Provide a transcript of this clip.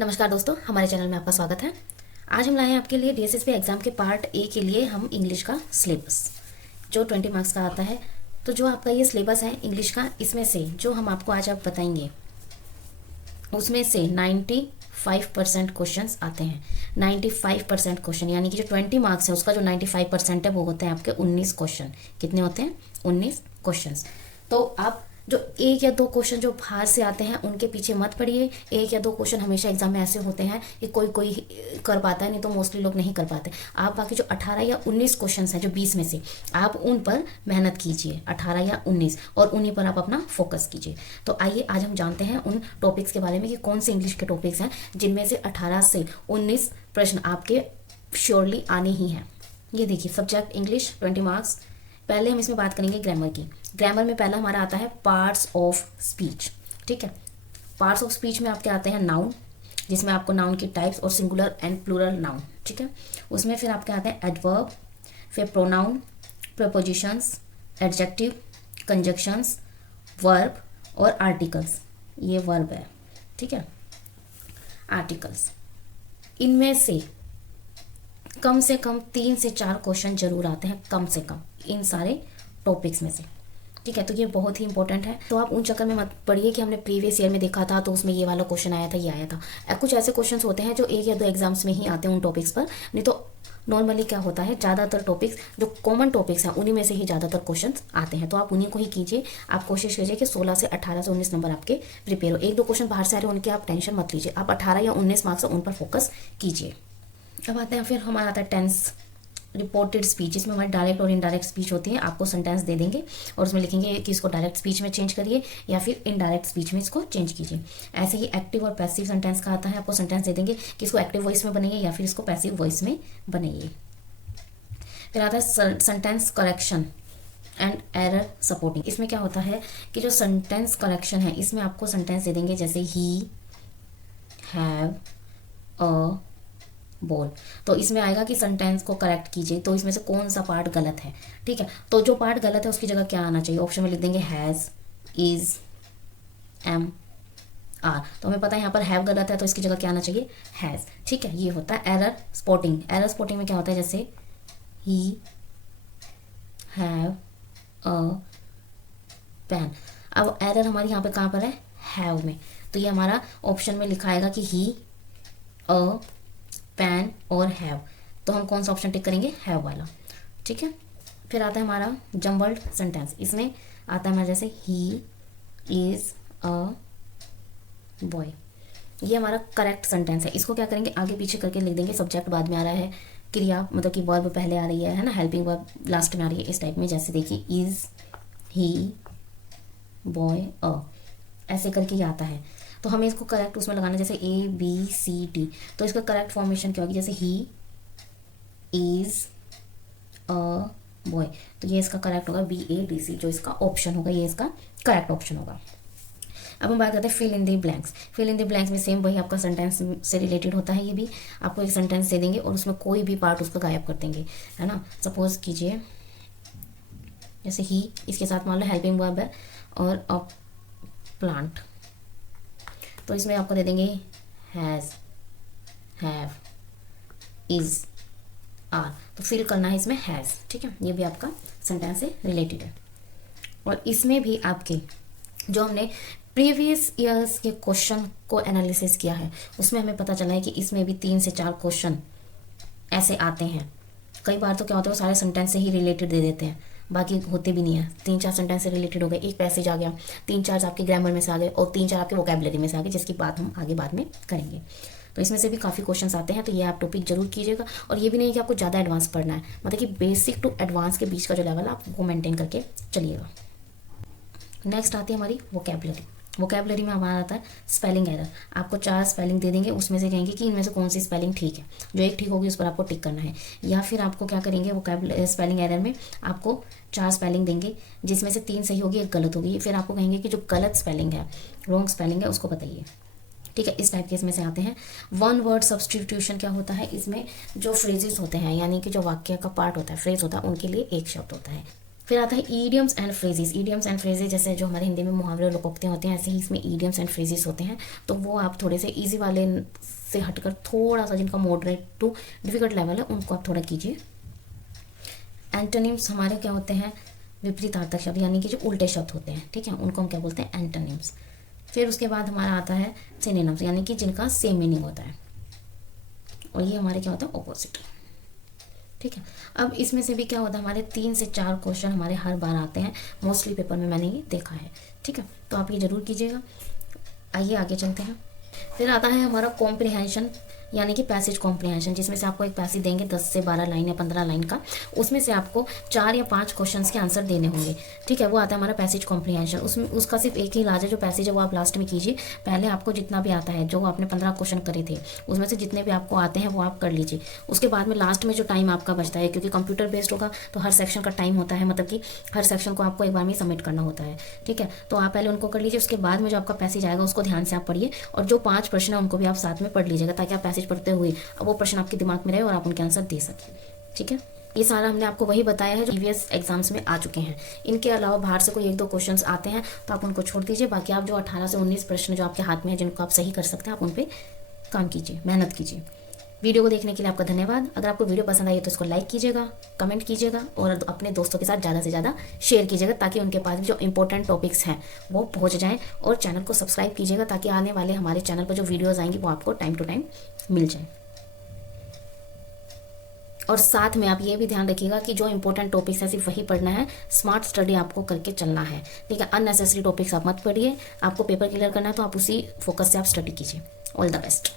नमस्कार दोस्तों, हमारे चैनल में आपका स्वागत है। आज हम लाए हैं आपके लिए डीएसएसबी एग्ज़ाम के पार्ट ए के लिए हम इंग्लिश का सिलेबस जो 20 मार्क्स का आता है। तो जो आपका ये सिलेबस है इंग्लिश का, इसमें से जो हम आपको आज आप बताएंगे उसमें से 95% क्वेश्चंस आते हैं। 95% क्वेश्चन यानी कि जो 20 मार्क्स है उसका जो 95% है वो होते हैं आपके 19 क्वेश्चन। कितने होते हैं? 19 क्वेश्चंस। तो आप जो एक या दो क्वेश्चन जो बाहर से आते हैं उनके पीछे मत पड़िए। एक या दो क्वेश्चन हमेशा एग्जाम में ऐसे होते हैं कि कोई कोई कर पाता है, नहीं तो मोस्टली लोग नहीं कर पाते। आप बाकी जो 18 या 19 क्वेश्चन हैं, जो 20 में से, आप उन पर मेहनत कीजिए, 18 या 19, और उन्हीं पर आप अपना फोकस कीजिए। तो आइए आज हम जानते हैं उन टॉपिक्स के बारे में कि कौन से इंग्लिश के टॉपिक्स हैं जिनमें से 18 से 19 प्रश्न आपके श्योरली आने ही हैं। ये देखिए, सब्जेक्ट इंग्लिश 20 मार्क्स। पहले हम इसमें बात करेंगे ग्रामर की। ग्रामर में पहला हमारा आता है पार्ट्स ऑफ स्पीच। ठीक है, पार्ट्स ऑफ स्पीच में आपके आते हैं नाउन, जिसमें आपको नाउन की टाइप्स और सिंगुलर एंड प्लूरल नाउन। ठीक है, उसमें फिर आपके आते हैं एडवर्ब, फिर pronoun, propositions, adjective, conjunctions, verb और आर्टिकल्स। ये वर्ब है, ठीक है, आर्टिकल्स। इनमें से कम से कम 3 से 4 क्वेश्चन जरूर आते हैं, कम से कम, इन सारे टॉपिक्स में से। ठीक है, तो ये बहुत ही इंपॉर्टेंट है। तो आप उन चक्कर में मत पढ़िए कि हमने प्रीवियस ईयर में देखा था तो उसमें ये वाला क्वेश्चन आया था, ये आया था। कुछ ऐसे क्वेश्चंस होते हैं जो एक या दो एग्जाम्स में ही आते हैं उन टॉपिक्स पर, नहीं तो नॉर्मली क्या होता है, ज़्यादातर टॉपिक्स जो कॉमन टॉपिक्स हैं उन्हीं में से ही ज़्यादातर क्वेश्चंस आते हैं। तो आप उन्हीं को ही कीजिए। आप कोशिश कीजिए कि 16 से 18 से 19 नंबर आपके प्रिपेयर हो। एक दो क्वेश्चन बाहर से आ रहे हैं उनकी आप टेंशन मत लीजिए, आप 18 या 19 मार्क्स उन पर फोकस कीजिए। अब आते हैं, फिर हमारा आता है टेंस रिपोर्टेड स्पीच। इसमें हमारी डायरेक्ट और इनडायरेक्ट स्पीच होती है। आपको सेंटेंस दे देंगे और उसमें लिखेंगे कि इसको डायरेक्ट स्पीच में चेंज करिए या फिर इनडायरेक्ट स्पीच में इसको चेंज कीजिए। ऐसे ही एक्टिव और पैसिव सेंटेंस का आता है। आपको सेंटेंस दे देंगे कि इसको एक्टिव वॉइस में बनाइए या फिर इसको पैसिव वॉइस में बनाइए। फिर आता है sentence correction and error supporting. इसमें क्या होता है कि जो सेंटेंस करेक्शन है, इसमें आपको सेंटेंस दे देंगे जैसे ही, हैव, अ, बोल। तो इसमें आएगा कि सेंटेंस को करेक्ट कीजिए, तो इसमें से कौन सा पार्ट गलत है। ठीक है, तो जो पार्ट गलत है उसकी जगह क्या आना चाहिए? ऑप्शन में लिख देंगे हैज़, इज, एम, आर। तो हमें पता है यहाँ पर हैव गलत है तो इसकी जगह क्या आना चाहिए? हैज़। ठीक है, ये होता है एरर स्पॉटिंग। एरर स्पॉटिंग में क्या होता है, जैसे ही, हैव, अ, पेन। अब एरर हमारी यहाँ पे कहाँ पर है? हैव में। तो ये हमारा ऑप्शन में लिखा आएगा कि ही, अ, पैन और हैव। तो हम कौन सा ऑप्शन टिक करेंगे? हैव वाला। ठीक है, फिर आता है हमारा जम्बल्ड सेंटेंस। इसमें आता है हमारा जैसे ही इज अ बॉय। ये हमारा करेक्ट सेंटेंस है। इसको क्या करेंगे, आगे पीछे करके लिख देंगे। सब्जेक्ट बाद में आ रहा है, क्रिया मतलब कि वर्ब पहले आ रही है ना, हेल्पिंग वर्ब लास्ट में आ रही है, इस टाइप में। जैसे देखिए, इज, ही, बॉय, अ, ऐसे करके ये आता है। तो हमें इसको करेक्ट उसमें लगाना, जैसे ए बी सी डी। तो इसका करेक्ट फॉर्मेशन क्या होगी? जैसे ही इज अ बॉय, तो ये इसका करेक्ट होगा बी ए डी सी। जो इसका ऑप्शन होगा ये इसका करेक्ट ऑप्शन होगा। अब हम बात करते हैं fill in the blanks. Fill in the blanks में सेम वही आपका सेंटेंस से रिलेटेड होता है। ये भी आपको एक सेंटेंस दे देंगे और उसमें कोई भी पार्ट उसका गायब कर देंगे, है ना। सपोज कीजिए जैसे ही, इसके साथ मान लो हेल्पिंग वर्ब है और अ प्लांट। तो इसमें आपको दे देंगे हैज़, हैव, इज, आर। तो फिल करना है इसमें हैज़। ठीक है, ये भी आपका सेंटेंस से रिलेटेड है। और इसमें भी आपके जो हमने प्रीवियस ईयर्स के क्वेश्चन को एनालिसिस किया है उसमें हमें पता चला है कि इसमें भी 3 से 4 क्वेश्चन ऐसे आते हैं। कई बार तो क्या होता है, वो सारे सेंटेंस से ही रिलेटेड दे देते हैं, बाकी होते भी नहीं है। 3-4 सेंटेंस से रिलेटेड हो गए, एक पैसेज आ गया, 3-4 आपके ग्रामर में से आ गए और 3-4 आपके वोकेबलरी में से आ गए, जिसकी बात हम आगे बाद में करेंगे। तो इसमें से भी काफ़ी क्वेश्चंस आते हैं, तो ये आप टॉपिक जरूर कीजिएगा। और ये भी नहीं है कि आपको ज़्यादा एडवांस पढ़ना है, मतलब कि बेसिक टू एडवांस के बीच का जो लेवल आप वो मेंटेन करके चलिएगा। नेक्स्ट आती है हमारी वोकेबलरी। वोकेबलरी में हमारा आता है स्पेलिंग एरर। आपको 4 स्पेलिंग दे देंगे, उसमें से कहेंगे कि इनमें से कौन सी स्पेलिंग ठीक है। जो एक ठीक होगी उस पर आपको टिक करना है। या फिर आपको क्या करेंगे, वो स्पेलिंग एरर में आपको 4 स्पेलिंग देंगे, जिसमें से 3 सही होगी, एक गलत होगी। फिर आपको कहेंगे कि जो गलत स्पेलिंग है, रॉन्ग स्पेलिंग है, उसको बताइए। ठीक है, इस टाइप के इसमें से आते हैं। वन वर्ड सब्सटीट्यूशन क्या होता है, इसमें जो फ्रेजेस होते हैं यानी कि जो वाक्य का पार्ट होता है, फ्रेज होता है, उनके लिए एक शब्द होता है। फिर आता है idioms and phrases. Idioms and phrases जैसे जो हमारे हिंदी में मुहावरे और लोकोक्तियाँ होते हैं, ऐसे ही इसमें ईडियम्स एंड फ्रेजेस होते हैं। तो वो आप थोड़े से इजी वाले से हटकर थोड़ा सा, जिनका मॉडरेट टू डिफिकल्ट लेवल है, उनको आप थोड़ा कीजिए। एंटोनिम्स हमारे क्या होते हैं, विपरीतार्थक शब्द, यानी कि जो उल्टे शब्द होते हैं, ठीक है, उनको हम क्या बोलते हैं, एंटोनिम्स। फिर उसके बाद हमारा आता है सिनोनिम्स, यानी कि जिनका सेम मीनिंग होता है, और ये हमारे क्या होता है, ऑपोजिट, ठीक है। अब इसमें से भी क्या होता है, हमारे 3 से 4 क्वेश्चन हमारे हर बार आते हैं, मोस्टली पेपर में मैंने ये देखा है, ठीक है। तो आप ये जरूर कीजिएगा। आइए आगे चलते हैं। फिर आता है हमारा कॉम्प्रिहेंशन, यानी कि पैसेज कॉम्प्रिहेंशन, जिसमें से आपको एक पैसेज देंगे 10 से 12 लाइन या 15 लाइन का, उसमें से आपको 4 या 5 क्वेश्चंस के आंसर देने होंगे, ठीक है। वो आता है हमारा पैसेज कॉम्प्रिहेंशन। उसमें उसका सिर्फ एक ही इलाज है, जो पैसेज है वो आप लास्ट में कीजिए। पहले आपको जितना भी आता है, जो आपने 15 क्वेश्चन करे थे, उसमें से जितने भी आपको आते हैं वो आप कर लीजिए। उसके बाद में लास्ट में जो टाइम आपका बचता है, क्योंकि कंप्यूटर बेस्ड होगा तो हर सेक्शन का टाइम होता है, मतलब कि हर सेक्शन को आपको एक बार में सबमिट करना होता है, ठीक है। तो आप पहले उनको कर लीजिए, उसके बाद में जो आपका पैसेज आएगा उसको ध्यान से आप पढ़िए, और जो 5 प्रश्न है उनको भी आप साथ में पढ़ लीजिएगा, ताकि आप पैसेज पढ़ते हुए वो प्रश्न आपके दिमाग में रहे और आप उनके आंसर दे सकें, ठीक है। ये सारा हमने आपको वही बताया है जो प्रीवियस एग्जाम्स में आ चुके हैं। इनके अलावा बाहर से कोई 1-2 क्वेश्चंस आते हैं तो आप उनको छोड़ दीजिए। बाकी आप जो 18 से 19 प्रश्न जो आपके हाथ में है, जिनको आप सही कर सकते हैं, आप उन पर काम कीजिए, मेहनत कीजिए। वीडियो को देखने के लिए आपका धन्यवाद। अगर आपको वीडियो पसंद आई तो इसको लाइक कीजिएगा, कमेंट कीजिएगा, और अपने दोस्तों के साथ ज़्यादा से ज़्यादा शेयर कीजिएगा, ताकि उनके पास भी जो इंपॉर्टेंट टॉपिक्स हैं वो पहुंच जाएं। और चैनल को सब्सक्राइब कीजिएगा, ताकि आने वाले हमारे चैनल पर जो वीडियोज़ आएंगी वो आपको टाइम टू टाइम मिल जाए। और साथ में आप ये भी ध्यान रखिएगा कि जो इंपॉर्टेंट टॉपिक्स है सिर्फ वही पढ़ना है, स्मार्ट स्टडी आपको करके चलना है, ठीक है। अननेसेसरी टॉपिक्स आप मत पढ़िए। आपको पेपर क्लियर करना है तो आप उसी फोकस से आप स्टडी कीजिए। All the best.